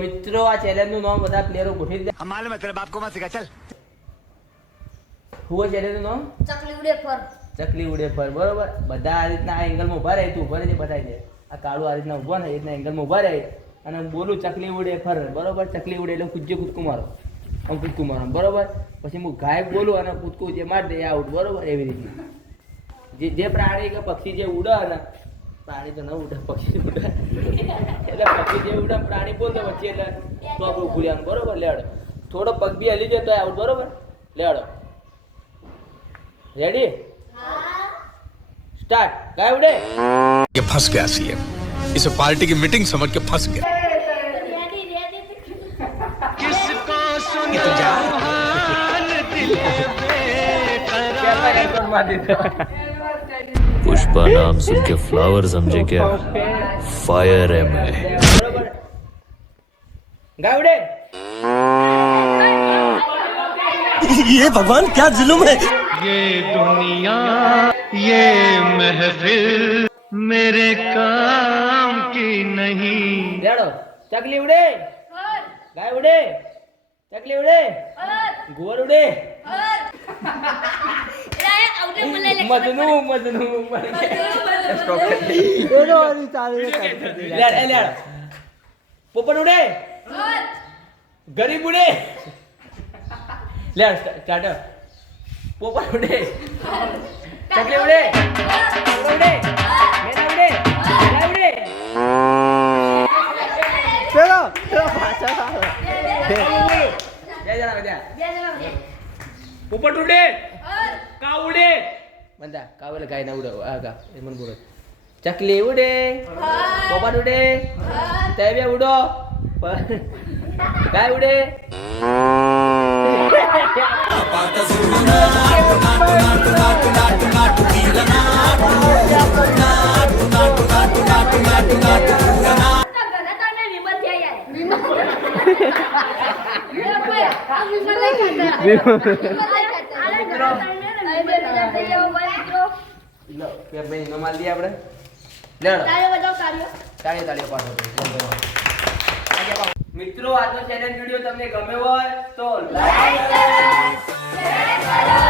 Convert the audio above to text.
મિત્રો આ ચેલેન્જ નું નામ બધા પ્લેયરો ગોઠવી દે. માલુમ હે તેરે બાપ કો મત સિખા ચલ. હું ચેલેન્જ નું નામ ચકલી ઉડે ફર. ચકલી ઉડે ફર. બરોબર, બધા આ રીતના આ એંગલમાં ઉભા રહે. તું ઉભા રહે બતાવી દે. આ કાળું આ રીતના ઉભા ને એ રીતના એંગલમાં ઉભા રહે અને બોલું ચકલી ઉડે ફર. બરોબર, ચકલી ઉડે એટલે કૂદકું મારો, આમ કૂદકું મારો. બરોબર, પછી હું ગાયબ બોલું અને કૂદકું જે મારી દે આઉટ. બરોબર, એવી રીતે જે પ્રાણી કે પક્ષી જે ઉડે ને, પ્રાણી તો ન ઉડે, પક્ષી ઉડે એટલે પક્ષી જે ઉડે પ્રાણી બોલતો પછી એટલે તો આપણું ભૂલ્યાનું. બરોબર, લેડો થોડો પગ બી હલી જાય તો આઉટ. બરોબર, લેડો રેડી स्टार्ट. गाय उड़े. ये फंस गया सीएम, इसे पार्टी की मीटिंग समझ के फंस गया. किसको सुनाऊं दिल पुष्पा नाम सुन के फ्लावर समझे क्या? फायर है मैं. बरोबर. गाय उड़े. ये भगवान क्या जुल्म है. ये दुनिया ये महफिल मेरे काम की नहीं. लेडो चकली उड़े. गाय उड़े. चकली उड़े. गोर उड़े. मजनू मजनू मर गया. स्टॉप कर दे. दोनों वाली चालू ले ले. पोपट उड़े. गरीब उड़े. ले स्टार्ट. पोपट उड़े. चकली उड़े. उड़े. मेरा उड़े. मेरा उड़े. चलो चलो भाषा पोपट उड़े. काव उड़े. बंदा काव એટલે ગાય ના ઉડે. આ કા એ મને બોલો. ચકલી ઉડે. પોપટ ઉડે. તેબે ઉડો. ગાય ઉડે. મિત્રો આજનો ચેલેન્જ વિડિયો તમને ગમ્યો હોય તો લાઈક કરો, શેર કરો.